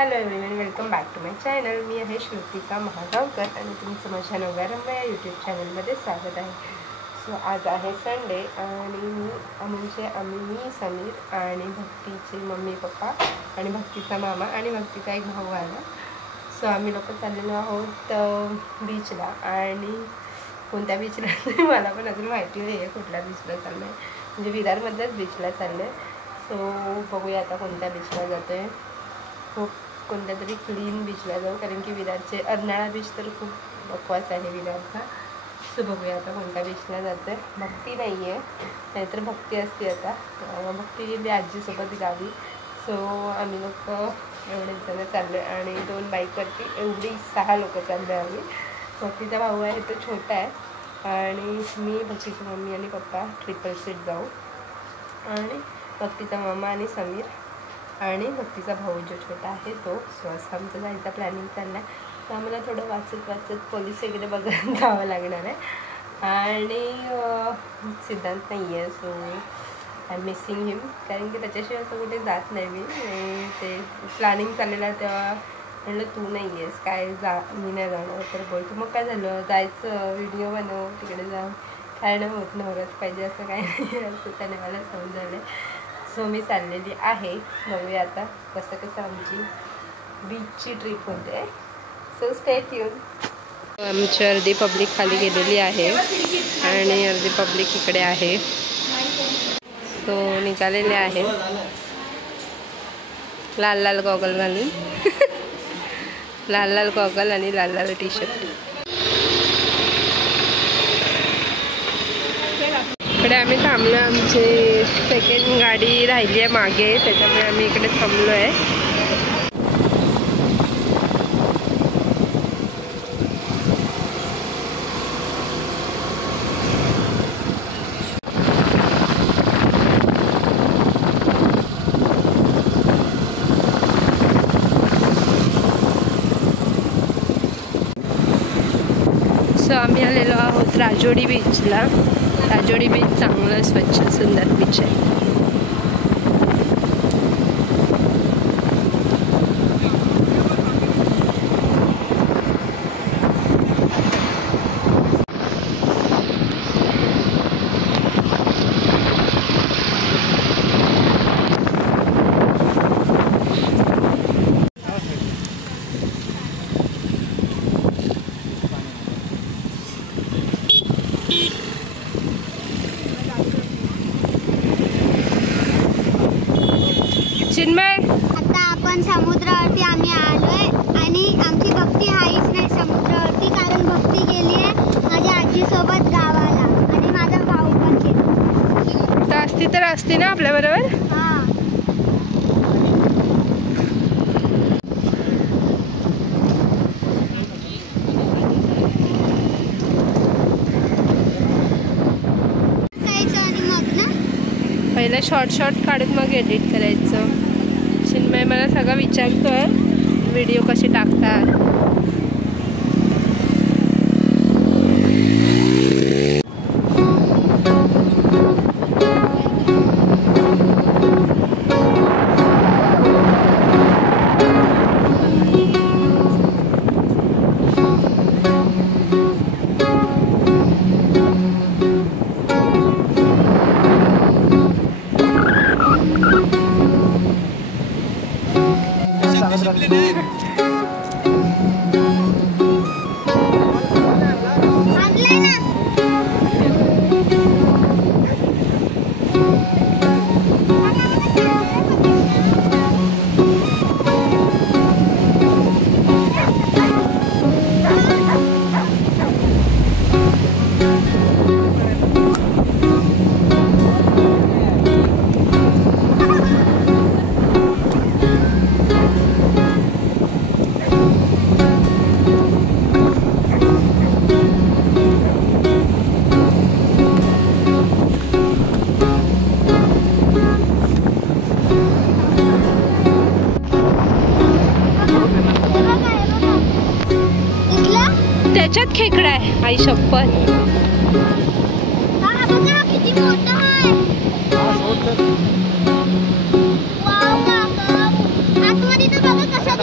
Hello everyone, welcome back to my channel. मी आहे श्रुतिका महागावकर आणि तुमचं माझ्या नव्या रम्या यूट्यूब चॅनलमध्ये स्वागत आहे. सो आज आहे संडे आणि मी समीर आणि भक्तीचे मम्मी पप्पा आणि भक्तीचा मामा आणि भक्तीचा एक भाऊ आला. सो आम्ही लोक चाललेलो आहोत बीचला. आणि कोणत्या बीचला मला पण अजून माहिती नाही आहे कुठल्या बीचला चाललं आहे, म्हणजे विरारमधल्याच बीचला चाललं आहे. सो बघूया आता कोणत्या बीचला जातो आहे. खूप कोणत्या तरी क्लीन बीचला जाऊ, कारण की विरारचे अर्नाळा बीच तर खूप बकवास आहे विरारचा. सो बघूया आता कोणत्या बीचला जातो आहे. भक्ती नाही आहे, नाहीतर भक्ती असते. आता भक्ती गेली आजीसोबत गावी. सो आम्ही लोक एवढेच जण चाललो आहे आणि 2 बाईकवरती एवढी 6 लोक चाललो आहे आम्ही. भक्तीचा भाऊ आहे तो छोटा आहे आणि मी, भक्तीची मम्मी आणि पप्पा ट्रिपल सीट जाऊ. आणि भक्तीचा मामा आणि समीर आणि भक्तीचा भाऊ जो छोटा आहे तो. सो असं आमचं जायचा प्लॅनिंग चालला आहे. तर आम्हाला थोडं वाचत पोलीस वगैरे बघत जावं लागणार आहे. आणि सिद्धांत नाही आहे, सो आय एम मिसिंग हिम, कारण की त्याच्याशिवाय असं कुठे जात नाही मी. ते प्लॅनिंग चाललेलं तेव्हा म्हणलं तू नाही आहेस काय, मी नाही जाणार. तर बोलतो मग काय झालं, जायचं व्हिडिओ बनव तिकडे जाऊन, काय नाही होत, नवराच पाहिजे असं काय नाही असं त्याने मला समजावलं. सो मी चाललेली आहे. बघूया आता कसं आमची बीचची ट्रिप होते. So stay tune. आमची अर्धी पब्लिक खाली गेलेली आहे आणि अर्धी पब्लिक इकडे आहे. सो निघालेले आहे लाल लाल गॉगल घालून लाल लाल गॉगल आणि लाल लाल टी शर्ट. इकडे आम्ही थांबलो, आमची सेकंड गाडी राहिली आहे मागे, त्याच्यामुळे आम्ही इकडे थांबलो आहे. सो आम्ही आलेलो आहोत राजोडी बीचला. राजोडी बीच चांगलं स्वच्छ सुंदर बीच आहे. चिन्मय, आता आपण समुद्रावरती आम्ही आलोय आणि आमची भक्ती हाईच नाही समुद्रावरती, कारण भक्ती गेली आहे माझ्या आजीसोबत गावाला आणि माझा भाऊ पण गेला. तर असती ना आपल्या बरोबर. हां, आणि मग ना पहिलं शॉर्ट काढून मग एडिट करायचं. चिन्मय मला सगळं विचारतोय व्हिडिओ कसे टाकतात. त्याच्यात खेकडा आहे, आई शपथ. किती मोठा आहे. आतमध्ये तर बघा कसं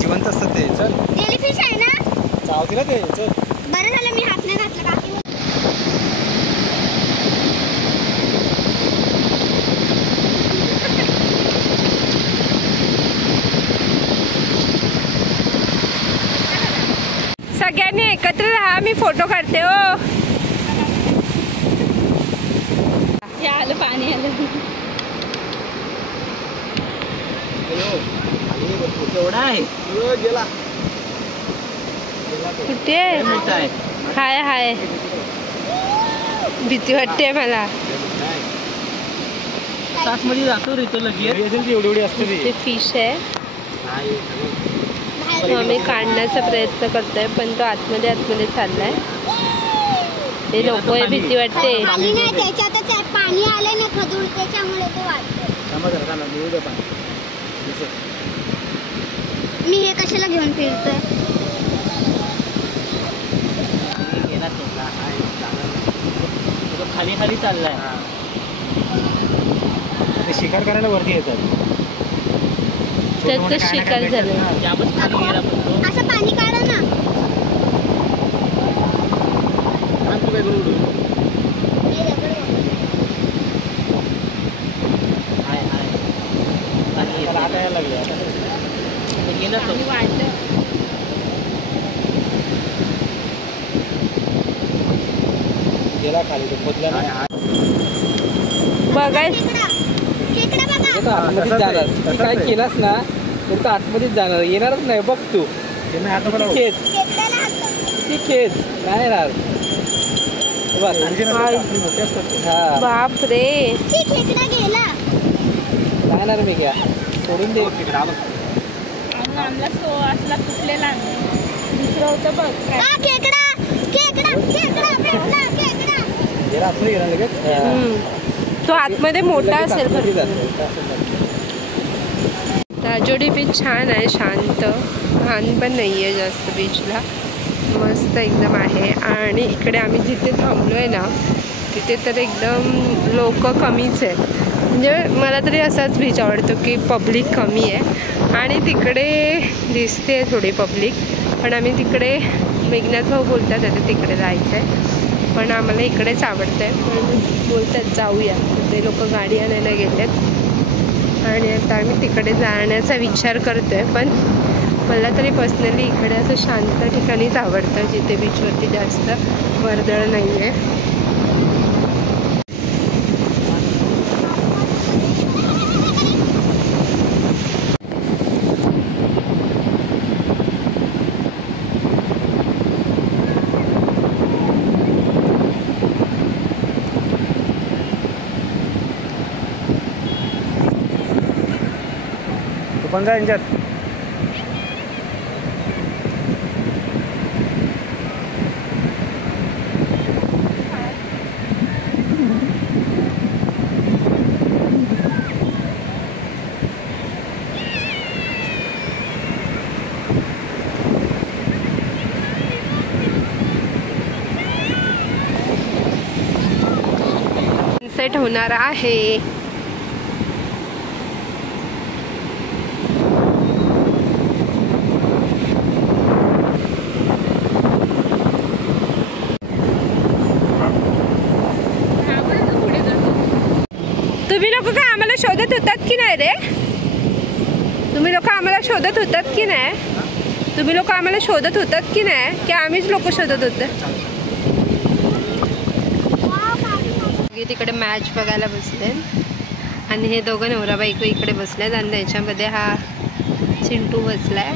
जिवंत असतात ते. चल जेलीफिश आहे ना, चावतील ते. चल बरं झालं मी हात नाही घातला काकी. सगळ्यांनी एकत्र राहा, मी फोटो काढते. हो आलं पाणी आलं. कुठे हाय हाय, भीती वाटते मला. मध्ये जातो रे तो लगेच एवढी असते ते फिश आहे, आम्ही काढण्याचा प्रयत्न करतोय पण तो आतमध्ये चाललाय. ते नको आहे, भीती वाटते. पाणी नाही त्याच्यातच आहे, पाणी आलंय ना खदूळ त्याच्यामुळे तो वाटतोय. मी हे कशाला घेऊन फिरतोय. खाली खाली चाललाय. शिकार करायला वरती येतात. त्याचं शिकार झालं. असं पाणी काढा ना. गेला खाली तो खोदला ना. बघाय आतमध्येच जाणार. काय केलास ना तर तो आतमध्येच जाणार, येणारच नाही. बघ तू खेच ती खेच नाही येणार. बाप रे, गेला नाही येणार. मी घ्या सोडून दे. आमला तो असला तुटलेला दुसरं होतं बघ. तो आतमध्ये मोठा असेल. राजोडी बीच छान आहे, शांत, घाण पण नाही आहे जास्त. बीचला मस्त एकदम आहे. आणि इकडे आम्ही जिथे थांबलो आहे ना तिथे तर एकदम लोक कमीच आहेत. म्हणजे मला तरी असाच बीच आवडतो की पब्लिक कमी आहे. आणि तिकडे दिसते थोडी पब्लिक, पण आम्ही तिकडे मेघनाथ भाऊ बोलतात आता तिकडे जायचं आहे, पण आम्हाला इकडेच आवडतं आहे. पण बोलतात जाऊया, ते लोक गाडी आणायला गेलेत आणि आता आम्ही तिकडे जाण्याचा विचार करतो आहे. पण मला तरी पर्सनली इकडे असं शांत ठिकाणीच आवडतं जिथे बीचवरती जास्त वर्दळ नाही आहे. पण जा यांच्यात. सनसेट होणार आहे. तुम्ही लोक काय आम्हाला शोधत होतात की नाही रे? तुम्ही लोक आम्हाला शोधत होतात की नाही? तुम्ही लोक आम्हाला शोधत होतात की नाही, की आम्हीच लोक शोधत होते? तिकडे मॅच बघायला बसले आणि हे दोघं नवरा बायको इकडे बसलेत आणि त्याच्यामध्ये हा चिंटू बसलाय.